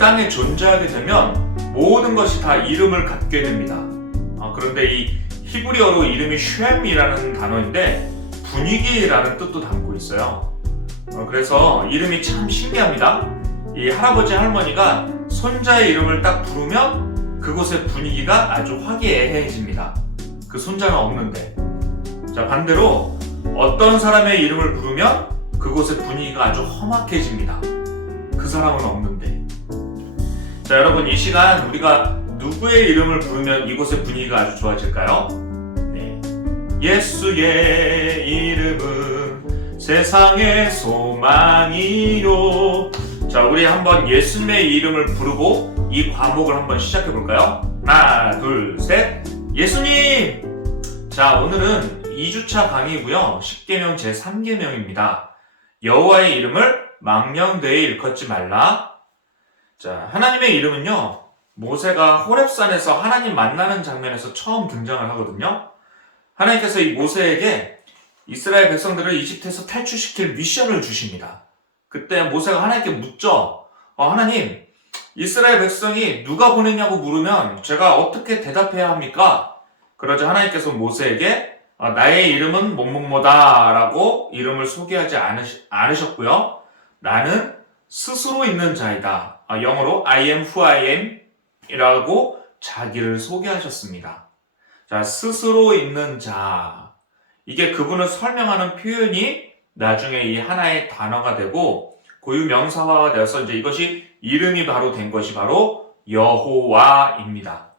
땅에 존재하게 되면 모든 것이 다 이름을 갖게 됩니다. 그런데 이 히브리어로 이름이 쉔이라는 단어인데 분위기라는 뜻도 담고 있어요. 그래서 이름이 참 신기합니다. 이 할아버지 할머니가 손자의 이름을 딱 부르면 그곳의 분위기가 아주 화기애애해집니다. 그 손자는 없는데. 자, 반대로 어떤 사람의 이름을 부르면 그곳의 분위기가 아주 험악해집니다. 그 사람은 없는데. 자, 여러분, 이 시간 우리가 누구의 이름을 부르면 이곳의 분위기가 아주 좋아질까요? 네. 예수의 이름은 세상의 소망이요. 자, 우리 한번 예수님의 이름을 부르고 이 과목을 한번 시작해 볼까요? 하나, 둘, 셋. 예수님! 자, 오늘은 2주차 강의고요. 10계명 제3계명입니다. 여호와의 이름을 망령되이 일컫지 말라. 자, 하나님의 이름은요, 모세가 호렙산에서 하나님 만나는 장면에서 처음 등장을 하거든요. 하나님께서 이 모세에게 이스라엘 백성들을 이집트에서 탈출시킬 미션을 주십니다. 그때 모세가 하나님께 묻죠. 하나님, 이스라엘 백성이 누가 보냈냐고 물으면 제가 어떻게 대답해야 합니까? 그러자 하나님께서 모세에게 나의 이름은 뭐뭐뭐다 라고 이름을 소개하지 않으셨고요. 나는 스스로 있는 자이다. 영어로 I am who I am 이라고 자기를 소개하셨습니다. 자, 스스로 있는 자. 이게 그분을 설명하는 표현이 나중에 이 하나의 단어가 되고 고유 명사화가 되어서 이제 이것이 이름이 바로 된 것이 바로 여호와입니다.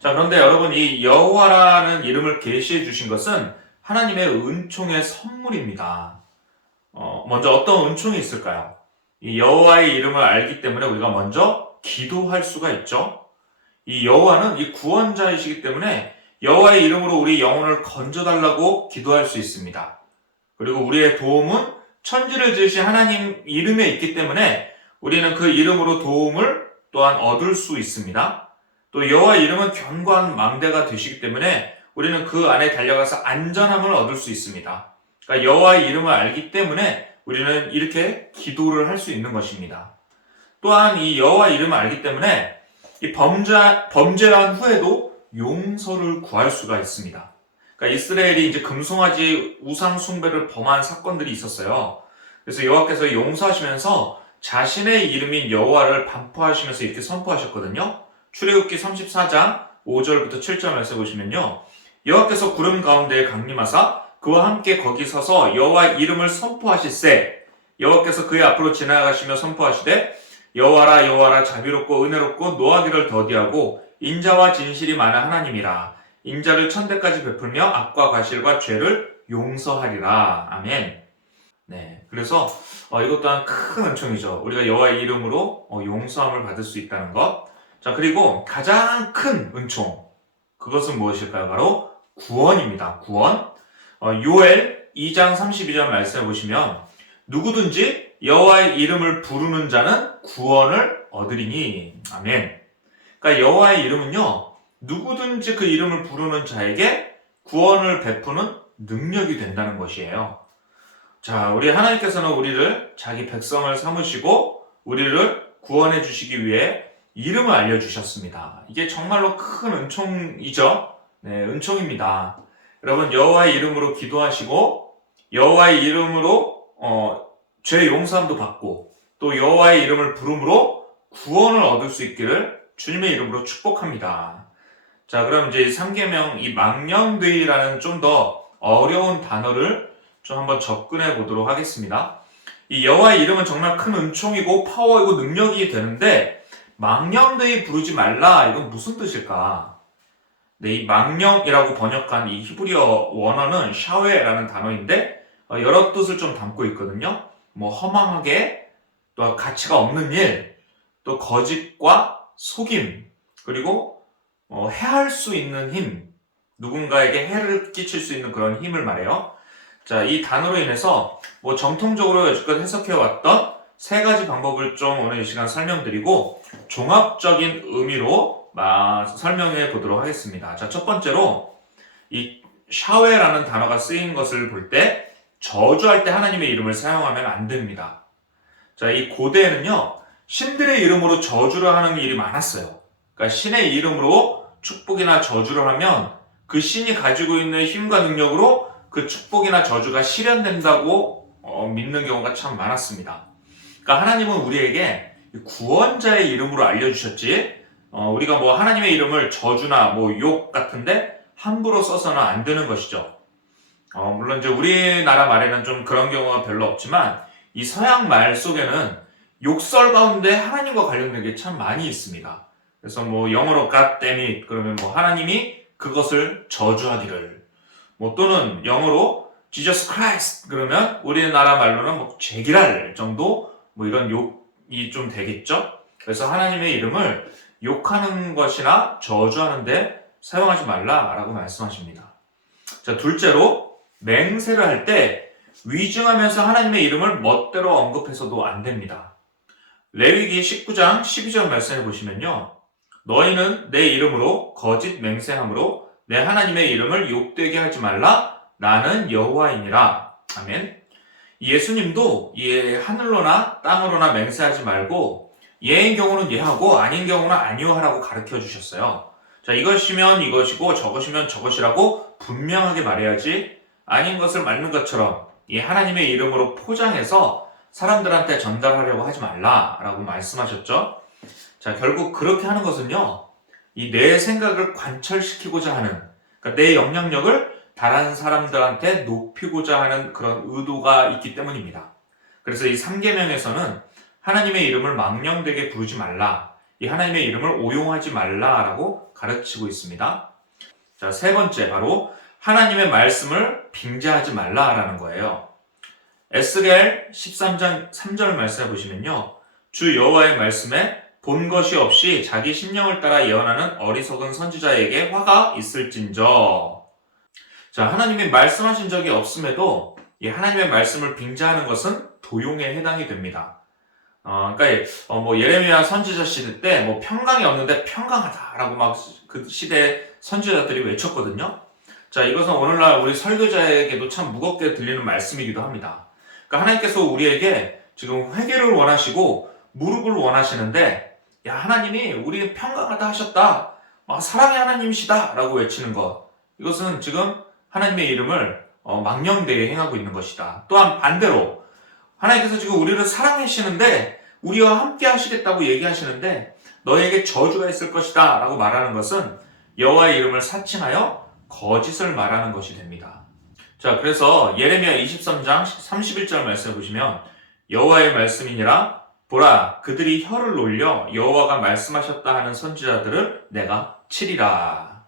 자, 그런데 여러분, 이 여호와라는 이름을 계시해 주신 것은 하나님의 은총의 선물입니다. 먼저 어떤 은총이 있을까요? 이 여호와의 이름을 알기 때문에 우리가 먼저 기도할 수가 있죠. 이 여호와는 이 구원자이시기 때문에 여호와의 이름으로 우리 영혼을 건져달라고 기도할 수 있습니다. 그리고 우리의 도움은 천지를 지으신 하나님 이름에 있기 때문에 우리는 그 이름으로 도움을 또한 얻을 수 있습니다. 또 여호와의 이름은 견고한 망대가 되시기 때문에 우리는 그 안에 달려가서 안전함을 얻을 수 있습니다. 그러니까 여호와의 이름을 알기 때문에 우리는 이렇게 기도를 할 수 있는 것입니다. 또한 이 여호와의 이름을 알기 때문에 이 범죄한 후에도 용서를 구할 수가 있습니다. 그러니까 이스라엘이 이제 금송아지 우상 숭배를 범한 사건들이 있었어요. 그래서 여호와께서 용서하시면서 자신의 이름인 여호와를 반포하시면서 이렇게 선포하셨거든요. 출애굽기 34장 5절부터 7절 말씀 보시면요. 여호와께서 구름 가운데에 강림하사 그와 함께 거기 서서 여호와의 이름을 선포하실세. 여호와께서 그의 앞으로 지나가시며 선포하시되 여호와라 여호와라 자비롭고 은혜롭고 노하기를 더디하고 인자와 진실이 많은 하나님이라. 인자를 천대까지 베풀며 악과 과실과 죄를 용서하리라. 아멘. 네, 그래서 이것 또한 큰 은총이죠. 우리가 여호와의 이름으로 용서함을 받을 수 있다는 것. 자, 그리고 가장 큰 은총, 그것은 무엇일까요? 바로 구원입니다. 구원. 요엘 2장 32절 말씀을 보시면 누구든지 여호와의 이름을 부르는 자는 구원을 얻으리니. 아멘. 그러니까 여호와의 이름은요, 누구든지 그 이름을 부르는 자에게 구원을 베푸는 능력이 된다는 것이에요. 자, 우리 하나님께서는 우리를 자기 백성을 삼으시고 우리를 구원해 주시기 위해 이름을 알려주셨습니다. 이게 정말로 큰 은총이죠. 네, 은총입니다. 여러분, 여호와의 이름으로 기도하시고 여호와의 이름으로 죄 용서함도 받고 또 여호와의 이름을 부름으로 구원을 얻을 수 있기를 주님의 이름으로 축복합니다. 자, 그럼 이제 3계명 이 망령되이라는 좀 더 어려운 단어를 좀 한번 접근해 보도록 하겠습니다. 이 여호와의 이름은 정말 큰 은총이고 파워이고 능력이 되는데 망령되이 부르지 말라, 이건 무슨 뜻일까? 네, 이 망령이라고 번역한 이 히브리어 원어는 샤웨라는 단어인데 여러 뜻을 좀 담고 있거든요. 뭐 허망하게, 또 가치가 없는 일, 또 거짓과 속임, 그리고 해할 수 있는 힘, 누군가에게 해를 끼칠 수 있는 그런 힘을 말해요. 자, 이 단어로 인해서 뭐 정통적으로 여지껏 해석해왔던 세 가지 방법을 좀 오늘 이 시간 설명드리고 종합적인 의미로 설명해 보도록 하겠습니다. 자, 첫 번째로 이 샤웨라는 단어가 쓰인 것을 볼 때 저주할 때 하나님의 이름을 사용하면 안 됩니다. 자, 이 고대에는요, 신들의 이름으로 저주를 하는 일이 많았어요. 그러니까 신의 이름으로 축복이나 저주를 하면 그 신이 가지고 있는 힘과 능력으로 그 축복이나 저주가 실현된다고 믿는 경우가 참 많았습니다. 그러니까 하나님은 우리에게 구원자의 이름으로 알려주셨지, 우리가 뭐 하나님의 이름을 저주나 뭐 욕 같은데 함부로 써서는 안 되는 것이죠. 물론 이제 우리나라 말에는 좀 그런 경우가 별로 없지만 이 서양 말 속에는 욕설 가운데 하나님과 관련된 게 참 많이 있습니다. 그래서 뭐 영어로 God damn it 그러면 뭐 하나님이 그것을 저주하기를, 뭐 또는 영어로 Jesus Christ 그러면 우리나라 말로는 뭐 제기랄 정도 뭐 이런 욕이 좀 되겠죠. 그래서 하나님의 이름을 욕하는 것이나 저주하는데 사용하지 말라라고 말씀하십니다. 자, 둘째로 맹세를 할 때 위증하면서 하나님의 이름을 멋대로 언급해서도 안 됩니다. 레위기 19장 12절 말씀해 보시면요, 너희는 내 이름으로 거짓 맹세함으로 내 하나님의 이름을 욕되게 하지 말라. 나는 여호와이니라. 아멘. 예수님도 하늘로나 땅으로나 맹세하지 말고 예인 경우는 예하고 아닌 경우는 아니요 하라고 가르쳐 주셨어요. 자, 이것이면 이것이고 저것이면 저것이라고 분명하게 말해야지, 아닌 것을 맞는 것처럼 이 하나님의 이름으로 포장해서 사람들한테 전달하려고 하지 말라라고 말씀하셨죠. 자, 결국 그렇게 하는 것은요, 이 내 생각을 관철시키고자 하는, 그러니까 내 영향력을 다른 사람들한테 높이고자 하는 그런 의도가 있기 때문입니다. 그래서 이 3계명에서는 하나님의 이름을 망령되게 부르지 말라, 이 하나님의 이름을 오용하지 말라라고 가르치고 있습니다. 자, 세 번째, 바로 하나님의 말씀을 빙자하지 말라라는 거예요. 에스겔 13장 3절 말씀해 보시면요, 주 여호와의 말씀에 본 것이 없이 자기 심령을 따라 예언하는 어리석은 선지자에게 화가 있을진저. 자, 하나님이 말씀하신 적이 없음에도 이 하나님의 말씀을 빙자하는 것은 도용에 해당이 됩니다. 그러니까 뭐 예레미야 선지자 시대 때 뭐 평강이 없는데 평강하다라고 막 그 시대 선지자들이 외쳤거든요. 자, 이것은 오늘날 우리 설교자에게도 참 무겁게 들리는 말씀이기도 합니다. 그러니까 하나님께서 우리에게 지금 회개를 원하시고 무릎을 원하시는데, 야, 하나님이 우리 평강하다 하셨다, 사랑의 하나님이시다 라고 외치는 것, 이것은 지금 하나님의 이름을 망령되게 행하고 있는 것이다. 또한 반대로 하나님께서 지금 우리를 사랑하시는데 우리와 함께 하시겠다고 얘기하시는데 너에게 저주가 있을 것이다 라고 말하는 것은 여호와의 이름을 사칭하여 거짓을 말하는 것이 됩니다. 자, 그래서 예레미야 23장 31절 말씀을 보시면 여호와의 말씀이니라, 보라 그들이 혀를 놀려 여호와가 말씀하셨다 하는 선지자들을 내가 치리라.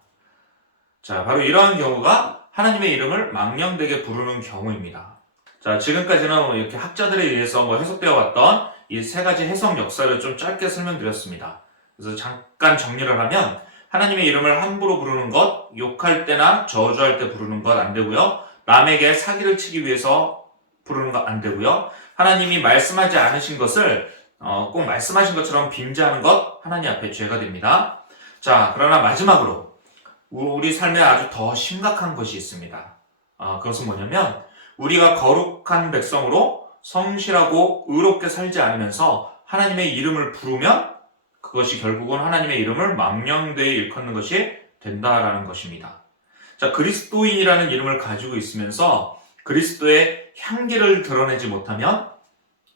자, 바로 이러한 경우가 하나님의 이름을 망령되게 부르는 경우입니다. 자, 지금까지는 이렇게 학자들에 의해서 해석되어 왔던 이 세 가지 해석 역사를 좀 짧게 설명드렸습니다. 그래서 잠깐 정리를 하면, 하나님의 이름을 함부로 부르는 것, 욕할 때나 저주할 때 부르는 것 안 되고요. 남에게 사기를 치기 위해서 부르는 것 안 되고요. 하나님이 말씀하지 않으신 것을 꼭 말씀하신 것처럼 빙자하는 것, 하나님 앞에 죄가 됩니다. 자, 그러나 마지막으로 우리 삶에 아주 더 심각한 것이 있습니다. 그것은 뭐냐면, 우리가 거룩한 백성으로 성실하고 의롭게 살지 않으면서 하나님의 이름을 부르면 그것이 결국은 하나님의 이름을 망령되이 일컫는 것이 된다라는 것입니다. 자, 그리스도인이라는 이름을 가지고 있으면서 그리스도의 향기를 드러내지 못하면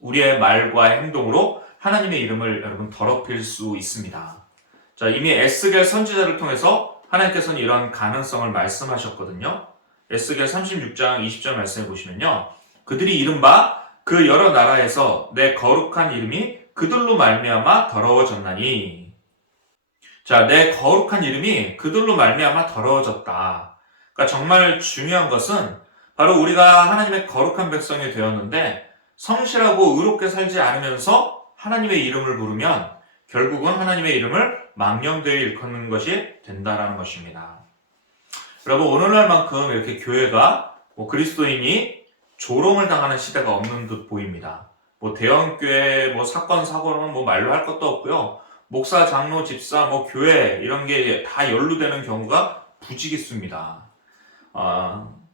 우리의 말과 행동으로 하나님의 이름을 여러분 더럽힐 수 있습니다. 자, 이미 에스겔 선지자를 통해서 하나님께서는 이런 가능성을 말씀하셨거든요. 에스겔 36장 20절 말씀해 보시면요, 그들이 이른바 그 여러 나라에서 내 거룩한 이름이 그들로 말미암아 더러워졌나니. 자, 내 거룩한 이름이 그들로 말미암아 더러워졌다. 그러니까 정말 중요한 것은 바로 우리가 하나님의 거룩한 백성이 되었는데 성실하고 의롭게 살지 않으면서 하나님의 이름을 부르면 결국은 하나님의 이름을 망령되이 일컫는 것이 된다라는 것입니다. 여러분, 오늘날만큼 이렇게 교회가 그리스도인이 조롱을 당하는 시대가 없는 듯 보입니다. 대형교회 사건 사고는 말로 할 것도 없고요. 목사, 장로, 집사, 교회 이런 게 다 연루되는 경우가 부지기수입니다.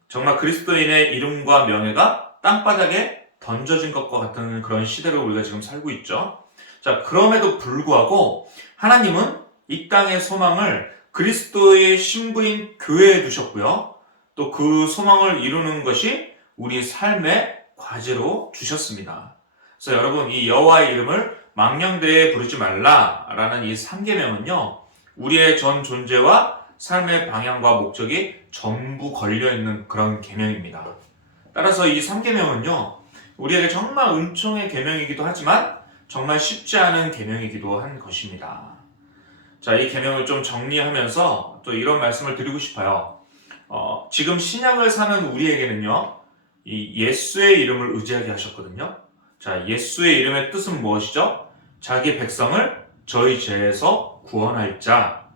정말 그리스도인의 이름과 명예가 땅바닥에 던져진 것과 같은 그런 시대를 우리가 지금 살고 있죠. 자, 그럼에도 불구하고 하나님은 이 땅의 소망을 그리스도의 신부인 교회에 두셨고요. 또 그 소망을 이루는 것이 우리 삶의 과제로 주셨습니다. 그래서 여러분, 이 여호와의 이름을 망령되이 부르지 말라라는 이 3계명은요. 우리의 전 존재와 삶의 방향과 목적이 전부 걸려있는 그런 계명입니다. 따라서 이 3계명은요. 우리에게 정말 은총의 계명이기도 하지만 정말 쉽지 않은 계명이기도 한 것입니다. 자, 이 계명을 좀 정리하면서 또 이런 말씀을 드리고 싶어요. 지금 신약을 사는 우리에게는요. 이 예수의 이름을 의지하게 하셨거든요. 자, 예수의 이름의 뜻은 무엇이죠? 자기 백성을 저희 죄에서 구원할 자.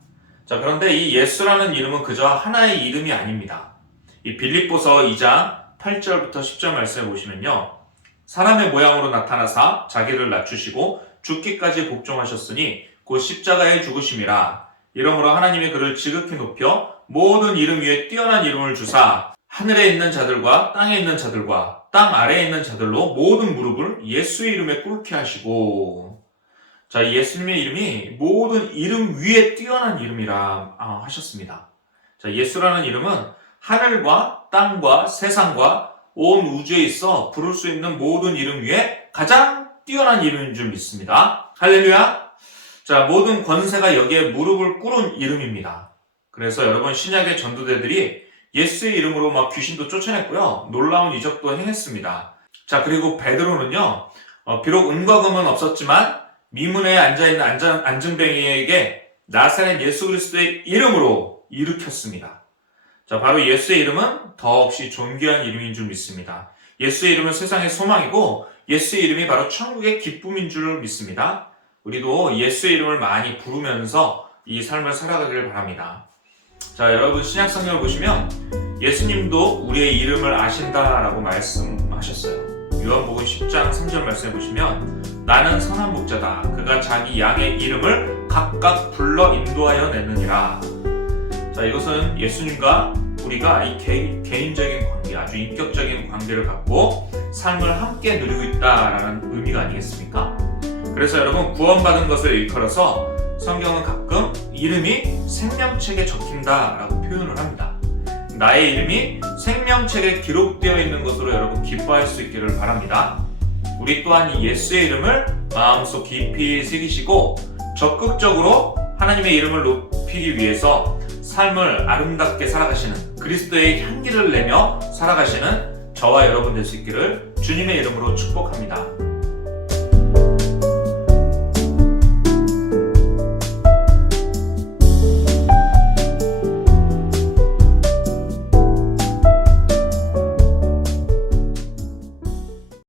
자, 그런데 이 예수라는 이름은 그저 하나의 이름이 아닙니다. 이 빌립보서 2장 8절부터 10절 말씀해 보시면요. 사람의 모양으로 나타나사 자기를 낮추시고 죽기까지 복종하셨으니 곧 십자가에 죽으심이라. 이러므로 하나님이 그를 지극히 높여 모든 이름 위에 뛰어난 이름을 주사 하늘에 있는 자들과 땅에 있는 자들과 땅 아래에 있는 자들로 모든 무릎을 예수의 이름에 꿇게 하시고. 자, 이 예수님의 이름이 모든 이름 위에 뛰어난 이름이라 하셨습니다. 자, 예수라는 이름은 하늘과 땅과 세상과 온 우주에 있어 부를 수 있는 모든 이름 위에 가장 뛰어난 이름인 줄 믿습니다. 할렐루야! 자, 모든 권세가 여기에 무릎을 꿇은 이름입니다. 그래서 여러분, 신약의 전도대들이 예수의 이름으로 막 귀신도 쫓아냈고요. 놀라운 이적도 행했습니다. 자, 그리고 베드로는요, 비록 은과 금은 없었지만 미문에 앉아있는 안증뱅이에게 나사렛 예수 그리스도의 이름으로 일으켰습니다. 자, 바로 예수의 이름은 더없이 존귀한 이름인 줄 믿습니다. 예수의 이름은 세상의 소망이고 예수의 이름이 바로 천국의 기쁨인 줄 믿습니다. 우리도 예수의 이름을 많이 부르면서 이 삶을 살아가기를 바랍니다. 자, 여러분, 신약성경을 보시면 예수님도 우리의 이름을 아신다라고 말씀하셨어요. 요한복음 10장 3절 말씀해 보시면 나는 선한 목자다. 그가 자기 양의 이름을 각각 불러 인도하여 내느니라. 자, 이것은 예수님과 우리가 이 개인적인 관계, 아주 인격적인 관계를 갖고 삶을 함께 누리고 있다라는 의미가 아니겠습니까? 그래서 여러분, 구원받은 것을 일컬어서 성경은 가끔 이름이 생명책에 적힌다라고 표현을 합니다. 나의 이름이 생명책에 기록되어 있는 것으로 여러분 기뻐할 수 있기를 바랍니다. 우리 또한 이 예수의 이름을 마음속 깊이 새기시고 적극적으로 하나님의 이름을 높이기 위해서 삶을 아름답게 살아가시는, 그리스도의 향기를 내며 살아가시는 저와 여러분 될 수 있기를 주님의 이름으로 축복합니다.